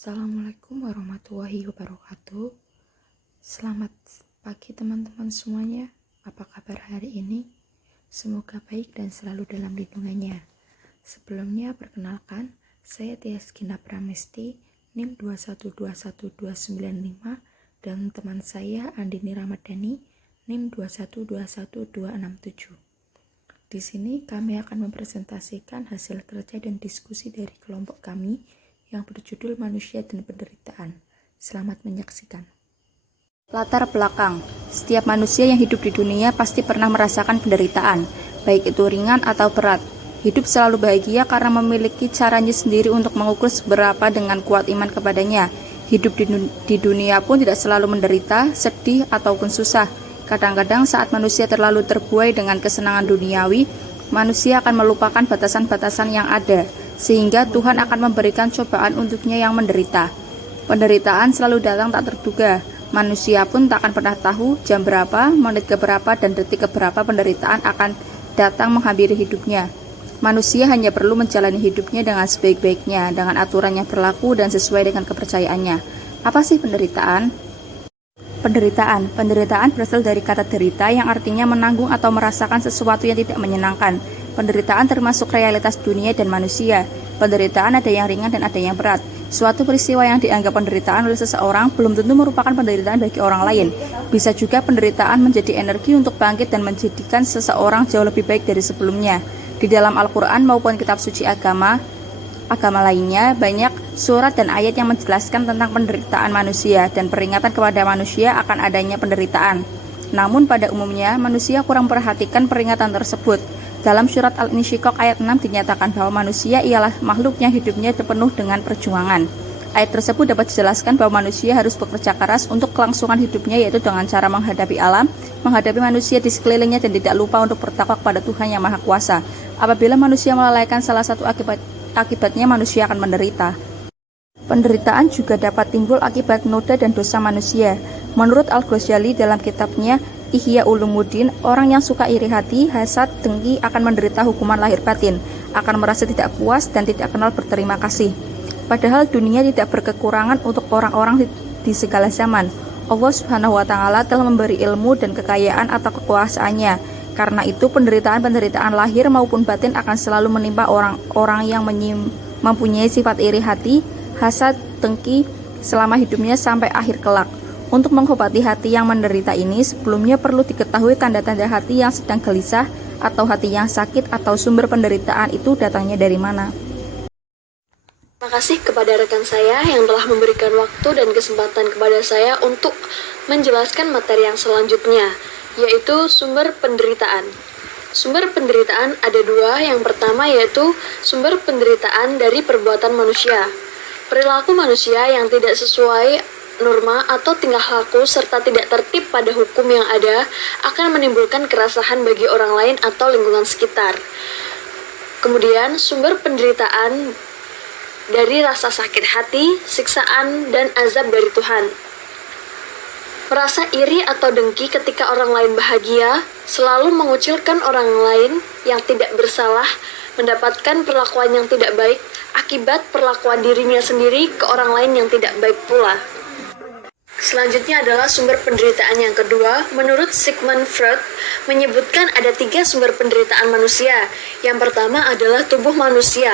Assalamualaikum warahmatullahi wabarakatuh. Selamat pagi teman-teman semuanya. Apa kabar hari ini? Semoga baik dan selalu dalam lindungannya. Sebelumnya perkenalkan, saya Tias Gina Pramesti, NIM 2121295, dan teman saya Andini Ramadhani, NIM 2121267. Di sini kami akan mempresentasikan hasil kerja dan diskusi dari kelompok kami yang berjudul Manusia dan Penderitaan. Selamat menyaksikan. Latar belakang. Setiap manusia yang hidup di dunia pasti pernah merasakan penderitaan, baik itu ringan atau berat. Hidup selalu bahagia karena memiliki caranya sendiri untuk mengukur seberapa dengan kuat iman kepadanya. Hidup di dunia pun tidak selalu menderita, sedih, ataupun susah. Kadang-kadang saat manusia terlalu terbuai dengan kesenangan duniawi, manusia akan melupakan batasan-batasan yang ada, sehingga Tuhan akan memberikan cobaan untuknya yang menderita. Penderitaan selalu datang tak terduga. Manusia pun tak akan pernah tahu jam berapa, menit keberapa, dan detik keberapa penderitaan akan datang menghampiri hidupnya. Manusia hanya perlu menjalani hidupnya dengan sebaik-baiknya, dengan aturan yang berlaku dan sesuai dengan kepercayaannya. Apa sih penderitaan? Penderitaan berasal dari kata derita yang artinya menanggung atau merasakan sesuatu yang tidak menyenangkan. Penderitaan termasuk realitas dunia dan manusia. Penderitaan ada yang ringan dan ada yang berat. Suatu peristiwa yang dianggap penderitaan oleh seseorang belum tentu merupakan penderitaan bagi orang lain. Bisa juga penderitaan menjadi energi untuk bangkit dan menjadikan seseorang jauh lebih baik dari sebelumnya. Di dalam Al-Quran maupun kitab suci agama lainnya, banyak surat dan ayat yang menjelaskan tentang penderitaan manusia dan peringatan kepada manusia akan adanya penderitaan. Namun pada umumnya, manusia kurang perhatikan peringatan tersebut. Dalam surat Al-Insyiqaq ayat 6 dinyatakan bahwa manusia ialah makhluk yang hidupnya penuh dengan perjuangan. Ayat tersebut dapat dijelaskan bahwa manusia harus bekerja keras untuk kelangsungan hidupnya, yaitu dengan cara menghadapi alam, menghadapi manusia di sekelilingnya, dan tidak lupa untuk bertakwa kepada Tuhan yang Maha Kuasa. Apabila manusia melalaikan salah satu akibatnya manusia akan menderita. Penderitaan juga dapat timbul akibat noda dan dosa manusia. Menurut Al-Ghazali dalam kitabnya Ihya Ulumuddin, orang yang suka iri hati, hasad, dengki akan menderita hukuman lahir batin, akan merasa tidak puas dan tidak kenal berterima kasih. Padahal dunia tidak berkekurangan untuk orang-orang di segala zaman. Allah Subhanahu wa Ta'ala telah memberi ilmu dan kekayaan atau kekuasaannya. Karena itu penderitaan-penderitaan lahir maupun batin akan selalu menimpa orang-orang yang mempunyai sifat iri hati, hasad, dengki selama hidupnya sampai akhir kelak. Untuk mengobati hati yang menderita ini, sebelumnya perlu diketahui tanda-tanda hati yang sedang gelisah atau hati yang sakit atau sumber penderitaan itu datangnya dari mana. Terima kasih kepada rekan saya yang telah memberikan waktu dan kesempatan kepada saya untuk menjelaskan materi yang selanjutnya, yaitu sumber penderitaan. Sumber penderitaan ada dua. Yang pertama yaitu sumber penderitaan dari perbuatan manusia. Perilaku manusia yang tidak sesuai norma atau tingkah laku serta tidak tertib pada hukum yang ada akan menimbulkan kerasahan bagi orang lain atau lingkungan sekitar. Kemudian sumber penderitaan dari rasa sakit hati, siksaan, dan azab dari Tuhan. Merasa iri atau dengki ketika orang lain bahagia, selalu mengucilkan orang lain yang tidak bersalah, mendapatkan perlakuan yang tidak baik akibat perlakuan dirinya sendiri ke orang lain yang tidak baik pula. Selanjutnya adalah sumber penderitaan yang kedua. Menurut Sigmund Freud, menyebutkan ada 3 sumber penderitaan manusia. Yang pertama adalah tubuh manusia.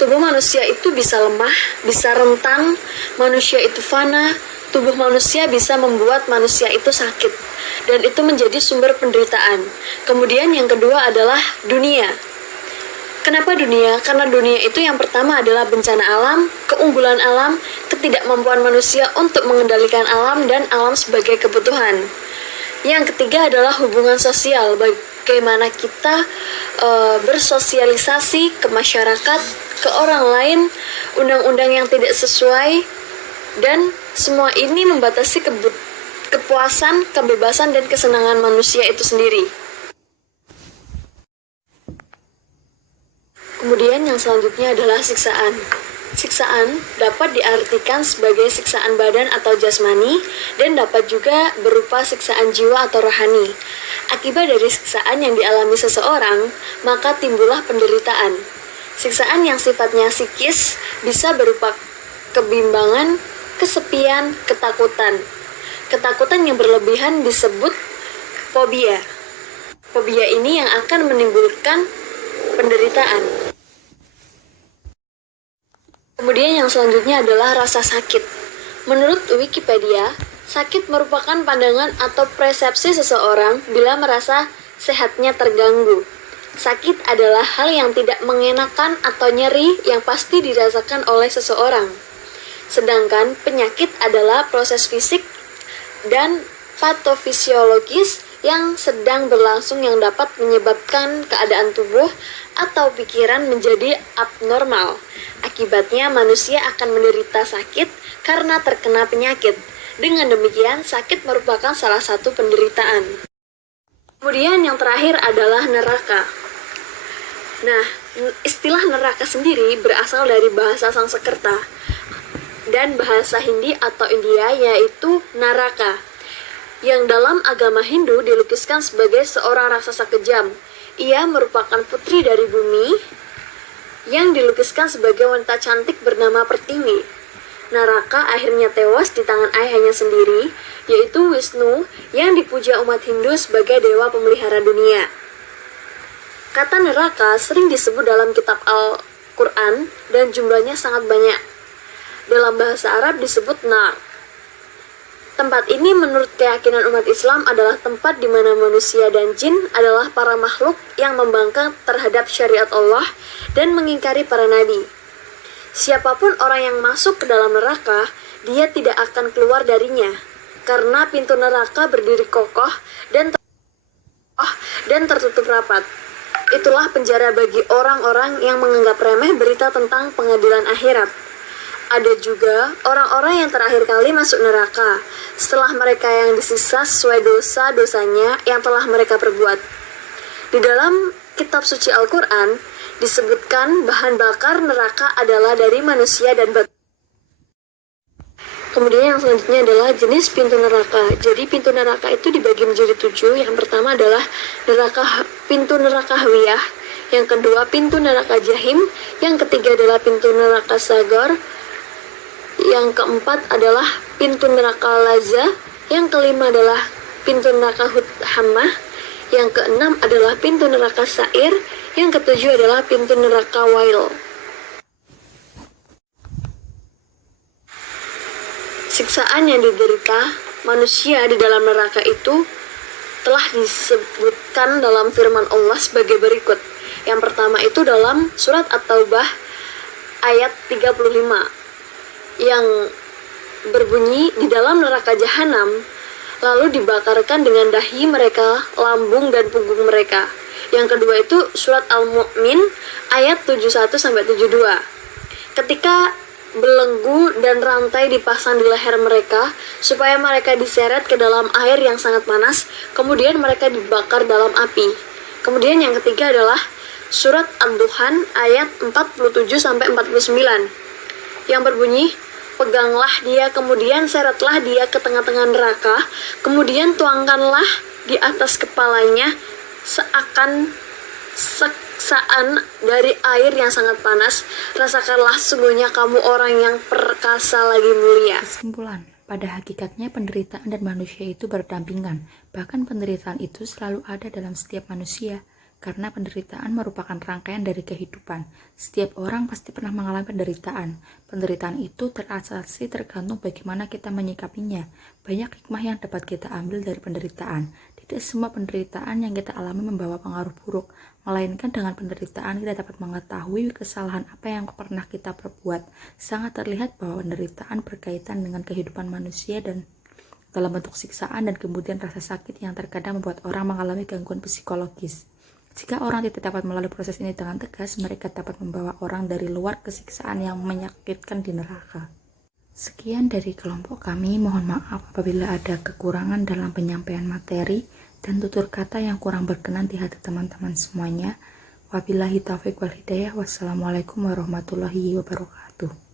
Tubuh manusia itu bisa lemah, bisa rentan, manusia itu fana, tubuh manusia bisa membuat manusia itu sakit. Dan itu menjadi sumber penderitaan. Kemudian yang kedua adalah dunia. Kenapa dunia? Karena dunia itu yang pertama adalah bencana alam, keunggulan alam, ketidakmampuan manusia untuk mengendalikan alam dan alam sebagai kebutuhan. Yang ketiga adalah hubungan sosial, bagaimana kita bersosialisasi ke masyarakat, ke orang lain, undang-undang yang tidak sesuai, dan semua ini membatasi kepuasan, kebebasan, dan kesenangan manusia itu sendiri. Kemudian yang selanjutnya adalah siksaan. Siksaan dapat diartikan sebagai siksaan badan atau jasmani dan dapat juga berupa siksaan jiwa atau rohani. Akibat dari siksaan yang dialami seseorang, maka timbullah penderitaan. Siksaan yang sifatnya psikis bisa berupa kebimbangan, kesepian, ketakutan. Ketakutan yang berlebihan disebut fobia. Fobia ini yang akan menimbulkan penderitaan. Kemudian yang selanjutnya adalah rasa sakit. Menurut Wikipedia, sakit merupakan pandangan atau persepsi seseorang bila merasa sehatnya terganggu. Sakit adalah hal yang tidak mengenakan atau nyeri yang pasti dirasakan oleh seseorang. Sedangkan penyakit adalah proses fisik dan patofisiologis yang sedang berlangsung yang dapat menyebabkan keadaan tubuh atau pikiran menjadi abnormal. Akibatnya manusia akan menderita sakit karena terkena penyakit. Dengan demikian, sakit merupakan salah satu penderitaan. Kemudian yang terakhir adalah neraka. Nah, istilah neraka sendiri berasal dari bahasa Sanskerta dan bahasa Hindi atau India, yaitu Naraka, yang dalam agama Hindu dilukiskan sebagai seorang raksasa kejam. Ia merupakan putri dari bumi yang dilukiskan sebagai wanita cantik bernama Pertiwi. Naraka akhirnya tewas di tangan ayahnya sendiri, yaitu Wisnu, yang dipuja umat Hindu sebagai dewa pemelihara dunia. Kata neraka sering disebut dalam kitab Al-Quran dan jumlahnya sangat banyak. Dalam bahasa Arab disebut nar. Tempat ini menurut keyakinan umat Islam adalah tempat di mana manusia dan jin adalah para makhluk yang membangkang terhadap syariat Allah dan mengingkari para nabi. Siapapun orang yang masuk ke dalam neraka, dia tidak akan keluar darinya, karena pintu neraka berdiri kokoh dan tertutup rapat. Itulah penjara bagi orang-orang yang menganggap remeh berita tentang pengadilan akhirat. Ada juga orang-orang yang terakhir kali masuk neraka, setelah mereka yang disisa sesuai dosa-dosanya yang telah mereka perbuat. Di dalam kitab suci Al-Quran, disebutkan bahan bakar neraka adalah dari manusia dan batu. Kemudian yang selanjutnya adalah jenis pintu neraka. Jadi pintu neraka itu dibagi menjadi 7. Yang pertama adalah pintu neraka Hawiyah. Yang kedua pintu neraka Jahim. Yang ketiga adalah pintu neraka Sagor. Yang keempat adalah pintu neraka Laza. Yang kelima adalah pintu neraka Huthamah. Yang keenam adalah pintu neraka Sa'ir. Yang ketujuh adalah pintu neraka Wail. Siksaan yang diderita manusia di dalam neraka itu telah disebutkan dalam firman Allah sebagai berikut. Yang pertama itu dalam surat At-Taubah ayat 35 yang berbunyi, di dalam neraka jahanam lalu dibakarkan dengan dahi mereka, lambung dan punggung mereka. Yang kedua itu surat Al-Mu'min ayat 71-72. Ketika belenggu dan rantai dipasang di leher mereka supaya mereka diseret ke dalam air yang sangat panas, kemudian mereka dibakar dalam api. Kemudian yang ketiga adalah surat Ad-Duhan ayat 47-49 yang berbunyi, peganglah dia, kemudian seretlah dia ke tengah-tengah neraka, kemudian tuangkanlah di atas kepalanya seakan seksaan dari air yang sangat panas. Rasakanlah sungguhnya kamu orang yang perkasa lagi mulia. Kesimpulan, pada hakikatnya penderitaan dan manusia itu berdampingan. Bahkan penderitaan itu selalu ada dalam setiap manusia, karena penderitaan merupakan rangkaian dari kehidupan. Setiap orang pasti pernah mengalami penderitaan. Penderitaan itu tergantung bagaimana kita menyikapinya. Banyak hikmah yang dapat kita ambil dari penderitaan. Tidak semua penderitaan yang kita alami membawa pengaruh buruk, melainkan dengan penderitaan kita dapat mengetahui kesalahan apa yang pernah kita perbuat. Sangat terlihat bahwa penderitaan berkaitan dengan kehidupan manusia dan dalam bentuk siksaan dan kemudian rasa sakit yang terkadang membuat orang mengalami gangguan psikologis. Jika orang tidak dapat melalui proses ini dengan tegas, mereka dapat membawa orang dari luar ke siksaan yang menyakitkan di neraka. Sekian dari kelompok kami, mohon maaf apabila ada kekurangan dalam penyampaian materi dan tutur kata yang kurang berkenan di hati teman-teman semuanya. Wabillahi taufiq wal hidayah. Wassalamualaikum warahmatullahi wabarakatuh.